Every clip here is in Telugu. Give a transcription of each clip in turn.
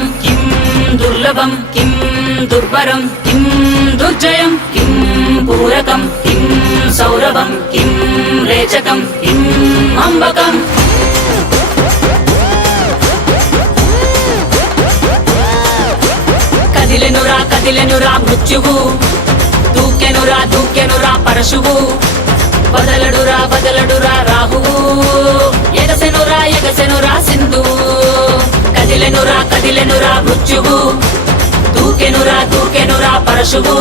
దుర్లభం కిం దుర్లభం కిం దుర్వరం కిం దుర్జయం కిం పూరకం కిం సౌరభం కిం రేచకం కిం అంబకం. కదిలెనురా మృత్యువు, దూకెనురా పరశువు, వదలడురా రాహువు, ఎగసెనురా సింధువు. కదిలెనురా మృత్యువు, దూకెనురా పరశువు,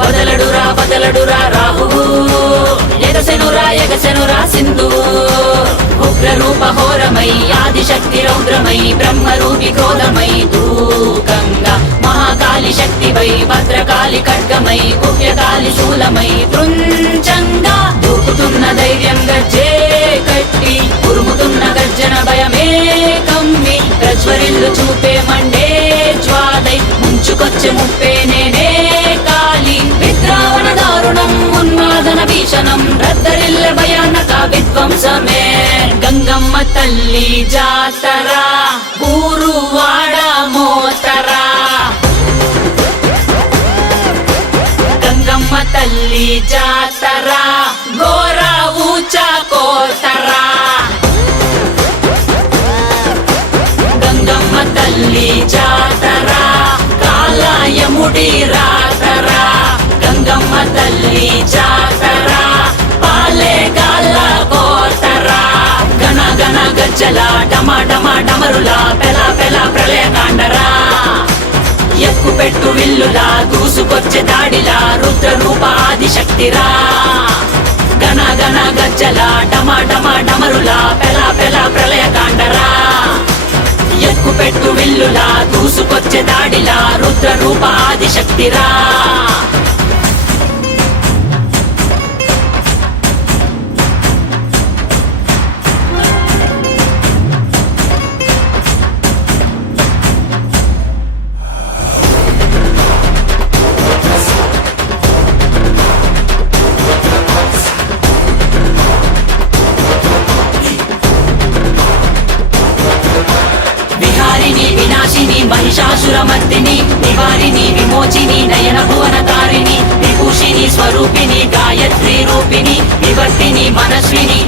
వదలడురా రాహువు, ఎగసెనురా సింధువు. ఉగ్రరూప ఘోరమై ఆదిశక్తి రౌద్రమై బ్రహ్మరూపి క్రోధమై దూకంగా మహాకాళి శక్తివై భద్రకాళి ఖడ్గమై గుహ్యకాళి శూలమై తృంచంగా దూకుతున్న ధైర్యం గజ్జే కట్టి ఉరుముతున్న గర్జన భయమే కమ్మి ప్రజ్వరిల్లు చూపే మండే జ్వాలై ముంచుకొచ్చే ముప్పే నేనే కాళి. విద్రావణ దారుణం ఉన్మాదన భీషణం రద్దరిల్లె భయానక విధ్వంసమే. గంగమ్మ తల్లి జాతర ఊరువాడ మోతరా, గంగమ్మ తల్లి జాతర ఘోర ఊచ కోతరా. గంగమ్మ తల్లి జాతర కాలయముడి రాతరా. గంగమ్మ తల్లి జాతర పాలే గాల కోతరా. గణ గణ గజ్జల డమరుల పెల ప్రళయ కాండరా. ఎక్కుపెట్టు విల్లులా దూసుకొచ్చే దాడిలా రుద్ర రూప ఆదిశక్తిరా. గణ గణ గజ్జల డమరుల పెల ప్రళయ కాండరా. ఎక్కుపెట్టు విల్లులా దూసుకొచ్చే దాడిలా రుద్ర రూప ఆదిశక్తిరా. వినాశిని మహిషాసురమర్దిని నివారిని విమోచిని నయన భువన తారిణి విభూషిని స్వరూపిణి గాయత్రి రూపిణి వివర్తిని మనస్విని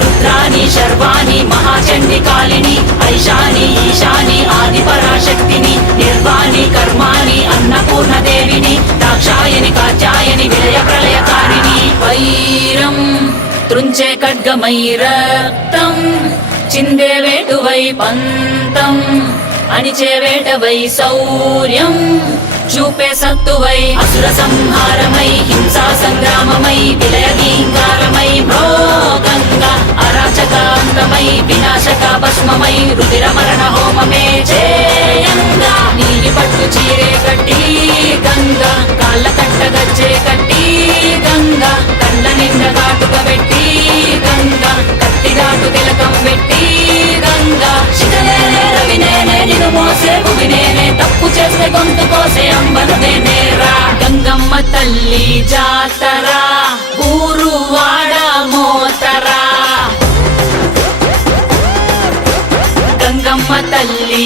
రుద్రాని శర్వాణి మహాచండి కాళిని ఐశాని ఈశాని ఆది పరాశక్తిని నిర్వాణి కర్మాణి అన్నపూర్ణ దేవిని దాక్షాయని కాత్యాయని విలయ ప్రళయకారిణి. వైరం త్రుంచే ఖడ్గమై రక్తం చిందే వేటువై పంతం అణిచే వేటవై శౌర్యం చూపే సత్తువై అసుర సంహారమై హింసా సంగ్రామమై విలయ గీంకారమై మృగంగా అరాచకాంతమై వినాశక భస్మమై రుధిర మరణ హోమమే చేయంగా. నీలి పట్టు చీరే కట్టి గంగా కాళ్ళ కట్ట గజ్జే కట్టి గంగా కళ్ళ నిండా కాటుక పెట్టి గంగా కత్తిగాటు తిలకం పెట్టి గంగా శిఖలేనే రవినేనే నిన్ను మోసే భువినేనే తప్పు చేస్తే గొంతు కోసే అంబనునేరా. గంగమ్మ తల్లి జాతర ఊరువాడ మోతరా. గంగమ్మ తల్లి